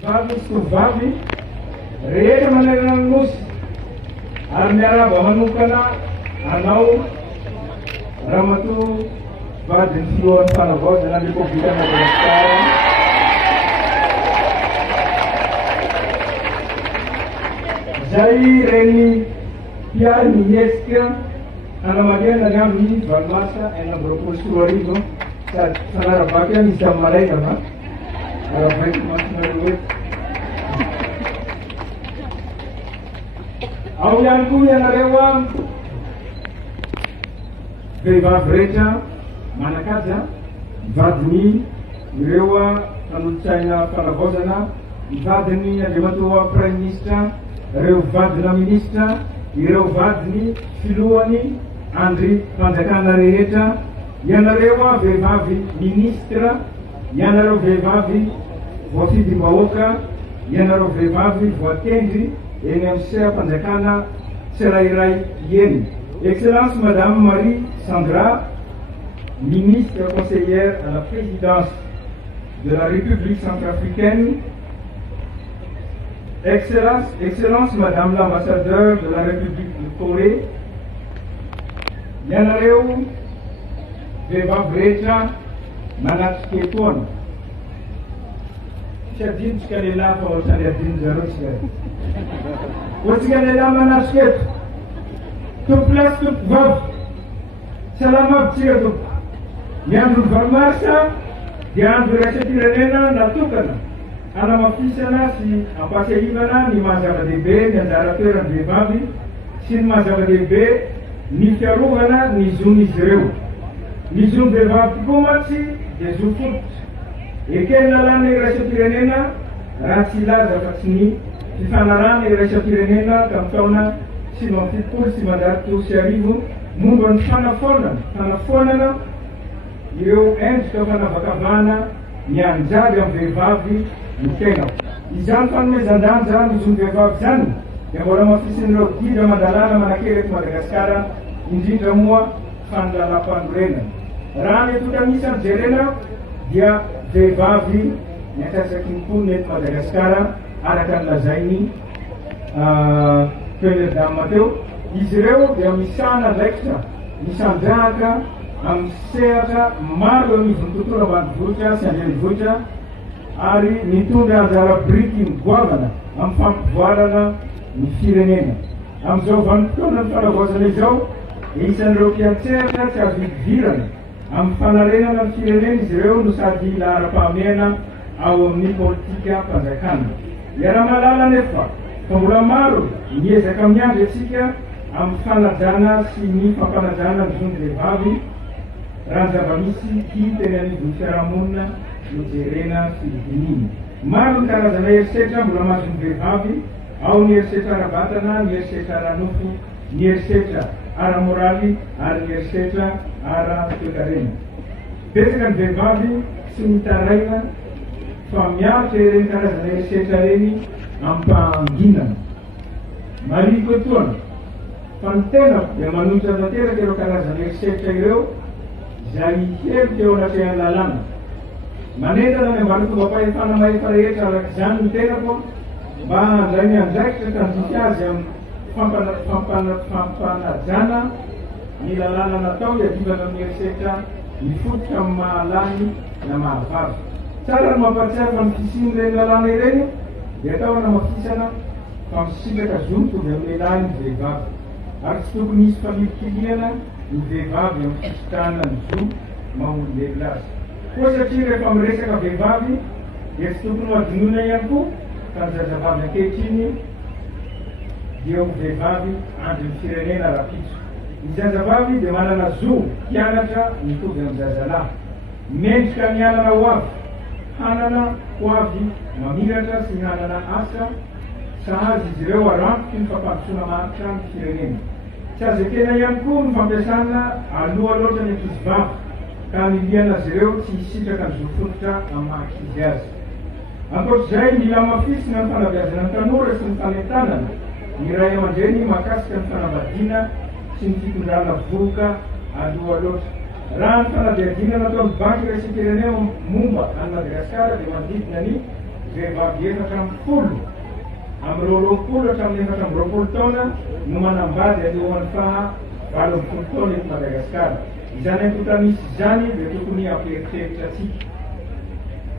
Vavy sy tovovavy rehetra manerana ny nosy ary miaraba manokana anao ramatoa vadiny filohan'ny fanavaozana ny Repôblika Madagasikara izay reny mpiary mihesika hanamaliana ny andro ny valomasa 2024 sady fanarabaka misy tamin'ny malaika va arabaika masinareo eto. Ao ihany koa ianareo vehivavy rehetra manakaja mivadiny ireo mpanolotsaina fanavaozana, mivadiny andriamatoa Prime Ministre, ireo vadina ministra, ireo vadiny filohany andry mpanjakana rehetra, ianareo vehivavy ministra, ianareo vehivavy voafidimbahoaka, ianareo vehivavy voatendry eny amin'ny seha-mpanjakana tsirairay eny. Excellence Madame Marie Sandra, ministre conseillère à la présidence de la République centrafricaine. Excellence Madame l'ambassadeur de la République de Corée. Ianareo vehivavy rehetra manatrika etoana. Tsy adinotsika lehilahy fa ohatrany adino zareo tsika. Ohatsika lehilahy manatrika eto. Tompo lasy tompo vavy. Salama aby tsika tompo. Ny andro valomasa dia andro iraisam-pirenena natokana hanamafisana sy hampasehivana ny mahazava-dehibe ny anjara toeran'ny vehivavy sy ny mahazava-dehibe ny fiarovana ny zon'izy ireo. Ny zon'ny vehivavy tokoa mantsy dia zo fototra. Ekeny lalàna iraisam-pirenena raha tsy ilaza fa tsy ny fifanarahana iraisam-pirenena tamin'ny taona 1970 momba ny fanafonana ireo endrika fanavakavahana ny anjady amin'ny vehivavy no tena. Izany fanomezan-danja ny zon'ny vehivavy zany dia mbola mafisin'ireo didra mandalàna manakely eto Madagasikara, indrindra moa fanolalam-panorenana. Raha metotra misy any jerena dia vehivavy ny atsasaky ny mponina eto Madagasikara araka ny lazainy Première Dame teo. Izy ireo dia misana draikitra, misandrahaka amin'ny sehatra maro anivon'ny tontolo ambanivohitra sy andrenivohitra ary mitondra anjara biriky migoavana amin'ny fampivoarana ny firenena. Amin'izao vanim-potoana ny fanavaozana izao, isan'ireo mpiantsehatra tsy azo hidirana amin'ny fanarenana ny firenena izy ireo no sady lahara-pahamehana ao amin'ny politika mpanjakana. Iara-malala nefa fa mbola maro miezaka miandry atsika amin'ny fanajana sy ny fampanajana ny zon'ny vehivavy raha zava-misy hita eny anivon'ny fiarahamonina no jerena filidininy. Maro ny karazana herisetra mbola mason'ny vehivavy, ao ny herisetra ara-batana, ny herisetra ara-nofo, ny herisetra ara-moraly ary ny herisetra ara-toekarena. Betsaka ny vehivavy sy mitaraina fa miaritra ireny karazana herisetra reny ampanginana. Mariko etoana fa ny tena dia manolotra tanteraka ireo karazana herisetra ireo izay hevitra eo anatrehan'ny lalàna. Manentana ny ambanifombam-pahefana mahefa rehetra arak'izany ny tenako mba handray ny andraikitra tandrika azy amin'ny fampanajana ny lalàna natao hiadivana amin'ny herisetra mifototra amin'ny mahalany na mahavavy. Tsara ny mampatsiaro fa ny fisiny ireny lalàna ireny dia atao hanamafisana fa misitraka zo mitovy amin'ny lehilahy ny vehivavy ary tsy tokony hisy familokiliana ny vehivavy amin'ny fisitrahana ny zo maha-olombelona azy. Koa satria rehefa miresaka vehivavy dia tsy tokony hoadinoina ihany koa fa ny zazavavy ankehitriny dia ho vehivavy andrin'ny firenena rapitso. Ny zazavavy dia manana zo hianatra mitovy amin'ny zazalahy, mendrika mianana ho avy, hanana ho avy mamiratra sy hanana asa sahazy izy ireo arampiky ny fampandrosoana maritra ny firenena. Tsy azo ekena ihany koa ny fampiasana aloha loatra ny ankizivavy ka miliana azy ireo tsy hisitraka ny zofototra amin'ny mahakizy azy. Ankoatr'izay mila mafisina ny fanabeazana ny tanora sy ny fanentanana ny ray aman-dreny mahakasika ny fanambadiana sy ny fitondrana voka aloha loatra. Raha ny fanabeazana nataon'ny banky iraisam-pirenena momba any Madagasikara dia manodidina ny vehivavy efatra amby folo amin'ny roapolo hatramin'ny efatra amby roapolo taona no manambady alohan'ny valo amby folo taona eto Madagasikara. Izany ankoatra misy izany dia tokony ampieritreritra atsika.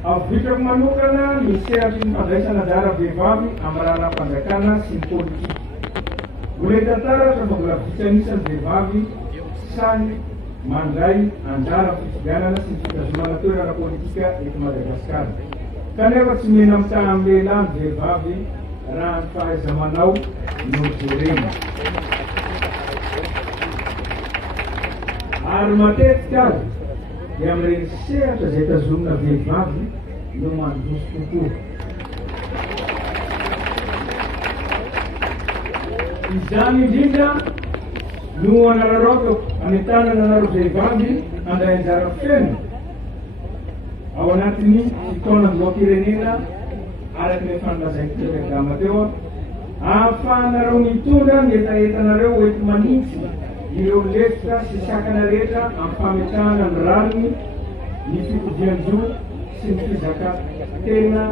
Avitrako manokana ny sehatry ny fandraisana anjara vehivavy amin'ny raharaham-panjakana sy ny politika. Mbola tantaratra fa mbola vitsy anisan'ny vehivavy sahy mandray anjara fifidianana sy ny fitazomana toerana politika eto Madagasikara. Kanefa tsy mihena mitana amin'ny lehilahy ny vehivavy raha ny fahaiza-manao no jerena. Ary matetika azy dia amin'ireny sehatra izay tazomina vehivavy no mandroso kokoa. Izany indrindra no anararaotako ametana anareo vehivavy handray anjara feno ao anatin'ny fotoana filoha-pirenena araky ny fanlazaiko telegama teo, ahafahanareo mitondra ny etaetanareo ety manintsy ireo lefitra sy sakana rehetra amin'ny fametahana ny ranony, ny fitodian-jo sy ny fizaka-tena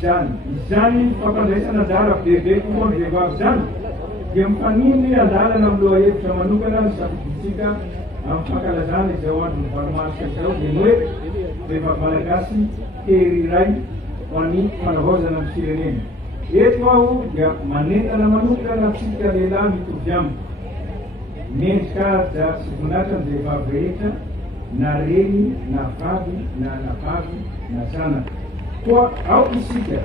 zany. Izany fampandraisana anjara bebe kokoa ny vehivavy zany dia mifanimby andalana amin'ny loha hevitra manokana ny safiditsika amin'ny fankalazana izay ao andro ny valomarika izao dia hoe vehivavy malagasy tery iray ho an'ny fanavaozana amin'ny firenena. Eto aho dia manentana manokana antsika lehilahy mitovy aminy. Mendrika aja sy voninahitra ny vehivavy rehetra na reny na vavy na anavavy na zanaka. Koa ao isika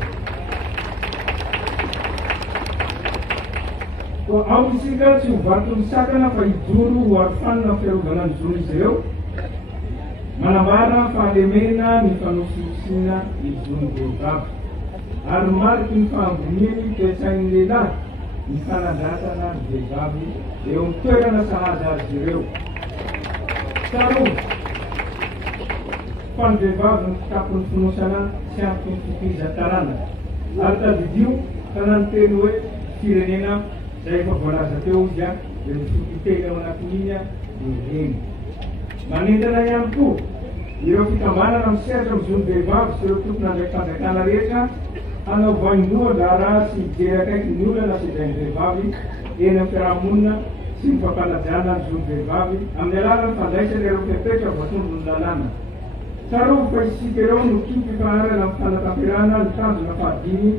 tsy ho vaton'ny sakana fa hijoro ho arofanina ny fiarovana ny zony izy ireo, manambara fahalemena ny fanosihosina izony vehivavy ary mariky ny fahamboniny toe-tsain'ny lehilahy ny fanandrasana ny vehivavy eo amin'ny toerana sahaza azy ireo. Tsarovy fa ny vehivavy ny fitapon'ny finosana sy ampy ny fitizan-tarana ary tadidio tanany teny hoe firenena izay efa voalaza teo izy a dia misotitena ao anatin'iny a dia reny. Manentana ihany koa ireo fikambanana misehatra amin'izony vehivavy sy ireo tompona ndraiky fanjakana rehetra hanao vainoan-drahara sy hijery akaiky ny olana sy izainy vehivavy eny amin'ny fiarahamonina sy ny fampanajana nyzony vehivavy amin'ny alalan'ny fandraisana ireo fepetra voatondro ny lalàna. Tsarovy fa isika ireo no kimpy faharana amin'ny fanatamperana ny tanjona fahadimy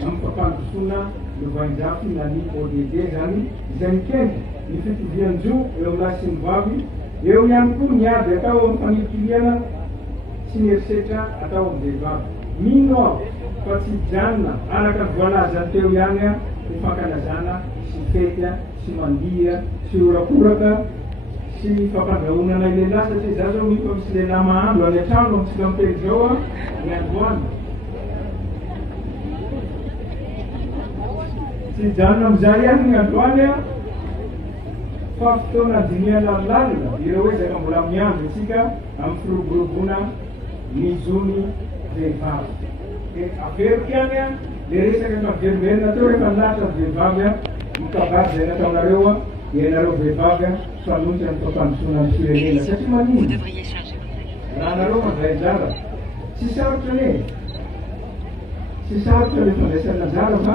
amin'ny fampandrosoana ny vainjafy na ny ODD zany izay mikendry ny fitovian-jo eo amin'ny lahy sy ny vavy, eo ihany koa ny ady atao amin'ny fanipiliana sy ny herisetra atao amin'ny vehivavy. Mino aho fa tsy janona araka ny voalazany teo ihany a ny fankalazana sy fety sy mandia sy orakoraka sy fampandrahonana lehilahy satria za zao mito misy lehilahy mahandro any an-trano amintsika miteny zao a ny androany. Tsy janona amin'izay ihany ny androany a fa fotoana diniana lalina ireo hoe zaka mbola miandro atsika amin'ny firoboroboana ny zony vehivavy. Averiko ihany a le resaka fa veriverina teo rehefa nilatra ny vehivavy a mikabary zay nataonareo a ianareo vehivavy a fanontry amin'ny fampandrosoana ny firenena satria manino raha nareo mandray anjara tsy sarotra ne, tsy sarotra le fandraisana anjara fa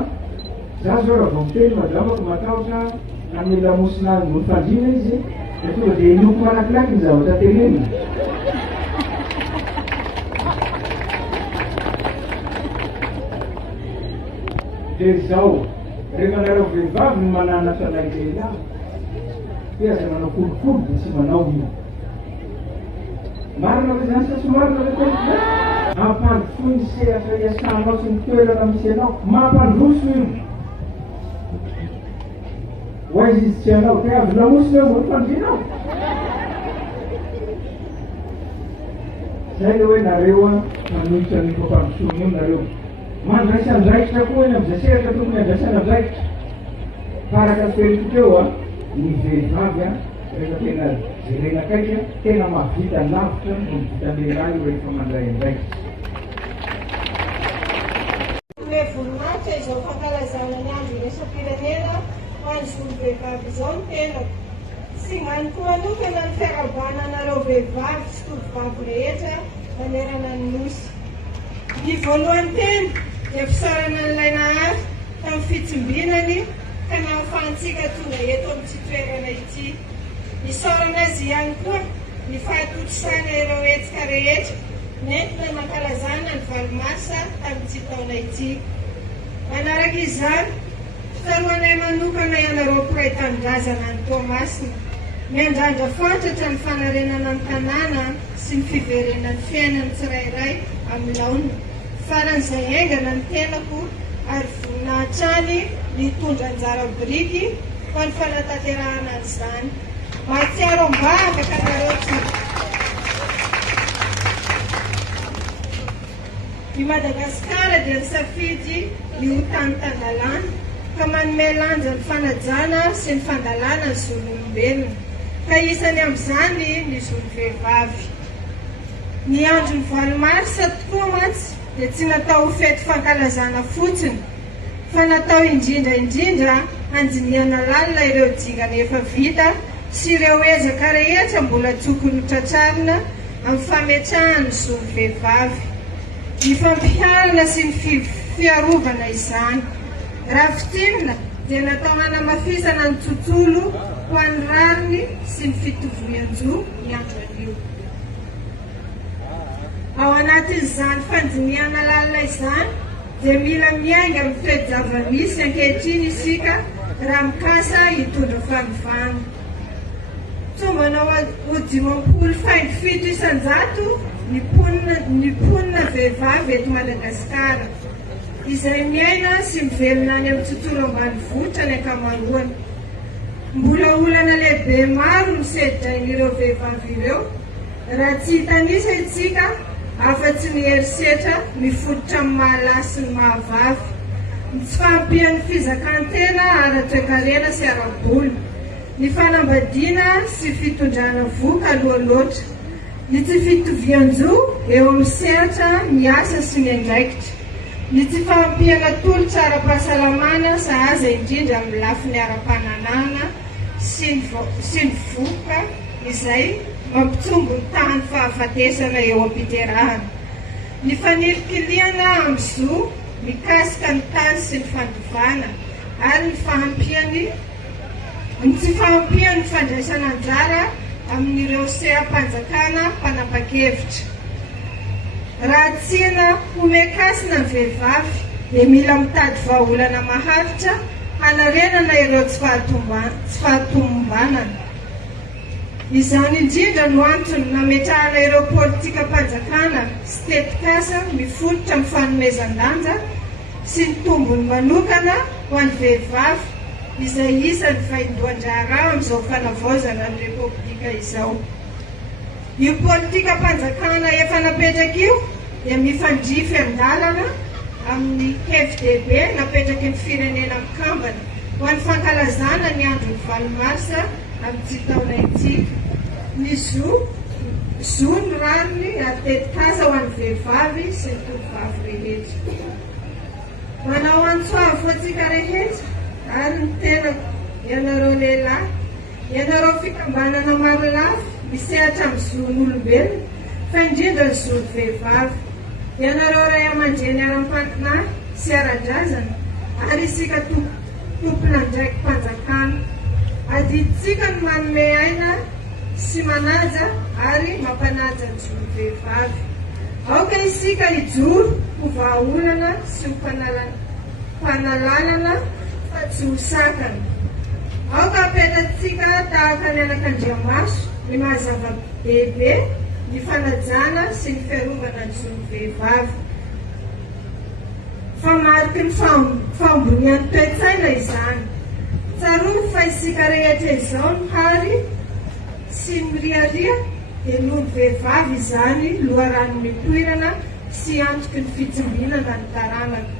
za zao raha vao miteny madamako matahotra amin'ny lamosina ny fandrina izy dia tonga dia inoko malakilaky ny zavatra tenena. Dia zao rehefa nareo vehivavy ny mananatra lay lehilahy dia aza manao kolokolo dia tsy manao io. Marina hoe zany sa tsy marina le tena ampandroso ny sehatra iasanao sy ny toerana misy anao, mampandroso io. Hoaizy izy tsy anao dia avy lamosina eo mbony fandrinao. Zay le hoe nareo a manohitra ny fampandrosoana io nareo. Mandraisa andraikitra koa eny amin'izay sehatra tokony andraisana andraikitra. Faraka ny feriko teo a ny vehivavy a rehefa tena jerena akaiky a tena mahavita lavitra no vita lehilahy io rehefa mandray andraikitra. Le voninahitra izao fankalazana ny andro iraisam-pirenena ho an'izony vehivavy izao ny tenako. Sy manontolo manokana ny fiarahabananareo vehivavy sy tovovavy rehetra manerana ny nosy. Ny voalohany teny dia fisarana an'ilay nahary tamin'ny fitsumbinany ka nahafahantsika tonga eto amin'ity toerana ity. Isaorana azy ihany koa ny fahatotosana ireo hetsika rehetra nentina mankalazana ny valomasa tamin'ity taona ity. Manaraka izany, fitaroanay manokana ianareo mpiray tanindrazana ny Toamasina, miandrandra fantatra ny fanarenana ny tanàna sy ny fiverenan'ny fiainany tsirairay amin'ny laona. Faran'izay aingana ny tenako ary voninahitra any nitondra anjara biriky fa ny fanatanterahana an'izany. Mahatsiaro am-bava ka nareo. I Madagasikara dia nisafidy ny ho tany tandalana ka manome lanja ny fanajana sy ny fandalana ny zon'olombelona, ka isany amin'izany ny zon'vehivavy. Ny andro ny valomarsa tokoa mantsy dia tsy natao ho fety fankalazana fotsiny, fa natao indrindra anjiniana lalina ireo dingana efa vita sy ireo ezaka rehetra mbola tokony tratrarina amin'ny fametrahany zon'vehivavy. Ny fampiharana sy ny fiarovana izany. Raha fitimina dia natao hanamafisana ny tontolo ho an'ny rariny sy ny fitovian-jo ny andro anio. Ao anatin'izany fandiniana lalina izany dia mila miainga amin'ny toe-javamisy ankehitriny isika raha mikasa hitondra fanovana. Tombanao ho 5.7 isan-jato ny mponina vehivavy eto Madagasikara izay miaina sy mivelona any amin'ny tontolo ambanivohitra ny ankamaroany. Mbola olana lehibe maro miseditrain'ireo vehivavy ireo raha tsy hitanisa itsika afa-tsy mierisetra mifototra amin'ny mahalahy sy ny mahavavy, ny tsy fampian'ny fizakantena ara-toekarena sy ara-bola, ny fanambadiana sy fitondrana voka alohaloatra, ny tsy fitovian-jo eo amin'ny sehatra miasa sy miandraikitra, ny tsy fampiana tolotra ara-pahasalamana sahaza indrindra amin'ny lafiny ara-pananana sy ny voka izay mampitombo ny tany fahafatesana eo am-piterahana, ny fanirikiliana amin'ny zo mikasika ny tany sy ny fandovana ary ny tsy fahampiany fandraisana anjara amin'ireo seha-panjakana mpanapa-kevitra. Raha tiana homekasina ny vehivavy dia mila mitady vahaolana maharitra hanarenana ireo tsy fahatomombanana. Izany indrindra no antony nametrahana ireo politika panjakana sy tetikasa mifototra amin'ny fanomezan-danja sy ny tombony manokana ho an'ny vehivavy izay isan'ny fahindoan-draharaha amin'izao fanavaozana ny repoblika izao. Io politika panjakana efa napetraka io dia mifandrify an-dalana amin'ny FDB napetraky ny firenena mikambana ho an'ny fankalazana ny andro ny valomarsa amin'ity taona ity. Ny zo ny ranony ary tetikasa ho an'ny vehivavy sy ny tovovavy rehetra. Manao antsoavy ho antsika rehetra ary ny tenako ianareo lehilahy, ianareo fikambanana maro lafy misehatra amin'ny zon'olombelona fa indrindra ny zon'ny vehivavy. Ianareo ray aman-dreny ara-panahy sy ara-drazana ary isika tompona ndraiky mpanjakana. Adiditsika ny manome aina sy manaja ary mampanaja ny zon'ny vehivavy. Aoka isika hijoro ho vahaolana sy ho mpanalalana fa tsy ho sakana. Aoka apetratsika tahaka ny anak'Andriamaso ny mahazava bebe ny fanajana sy ny fiarovana ny zon'ny vehivavy. Famariky ny fambonian'ny toe-tsaina izany. Tsaroa fa isika rehetra izao ny hary sy miriaria dia noho ny vehivavy izany loharano mitoirana sy antoky ny fitsumbinana ny taranaka.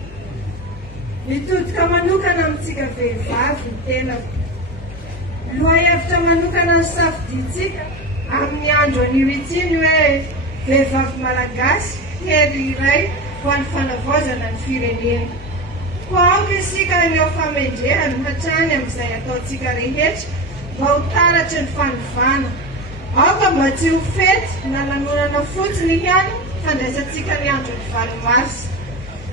Mitodika manokana amintsika vehivavy ny tenako. Lohahevitra manokana ny safiditsika amin'ny andro anio ity ny hoe vehivavy malagasy kely iray ho an'ny fanavaozana ny firenena. Koa aoka isika aneo famendrehana hatrany amin'izay ataontsika rehetra mba ho taratra ny fanovana. Aoka mba tsy ho fety na lanonana fotsiny ihany fandraisantsika ny andron'ny valomaso.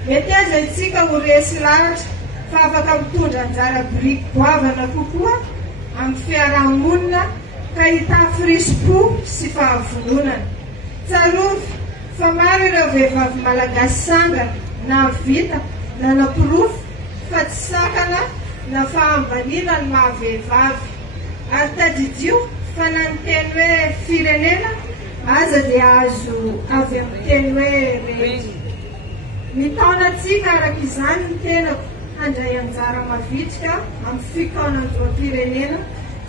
Mety aza itsika ho resy lahatra fa afaka mitondra anjara biriky goavana kokoa amin'ny fiarahamonina ka hitafy risy-po sy fahavononana. Tsarovy fa maro ireo vehivavy malagasy sangana na vita na napirofo fa tsy sakana na fahambaniana ny mahavehivavy. Ary tadidio fa na ny teny hoe firenena aza dia azo avy amin'ny teny hoe reny. Mitaona antsika araka izany ny tenako handray anjara mavitrika amin'ny fikaonan-droam-pirenena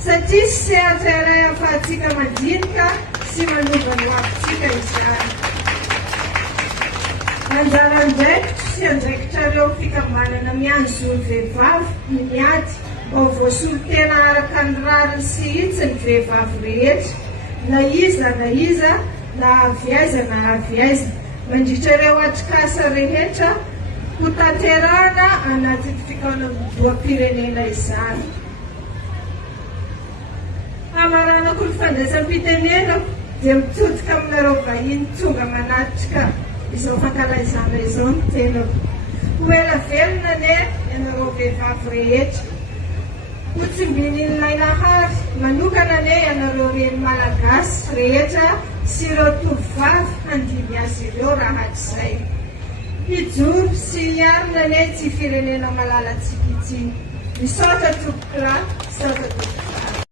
satria sehatra iray ahafahantsika mandinika sy manova ny lavitsika izany. Anjara andraikitra sy andraikitrareo fikambanana mianjo ny vehivavy ny miady mba ho voasolo-tena araka ny rariny sy hitsy ny vehivavy rehetra na iza na avy aiza mandritra ireo atrikasa rehetra ho tanterahana anatin'ny fikaonan-droam-pirenena izany. Hamaranako ny fandraisam-pitenenako dia mitodika aminareo vahiny tonga manatrika izao fankalaizana izao ny tenako. Ho ela velona ane ianareo vehivavy rehetra. Ho tsimbin'ilay nahary manokana ane ianareo reny malagasy rehetra sy ireo tovovavy handiny azy ireo raha hatrizay. Hijoro sy hiarina ane tsy firenena malalatsika ity. Misaotra tompokira, saotra tompoko.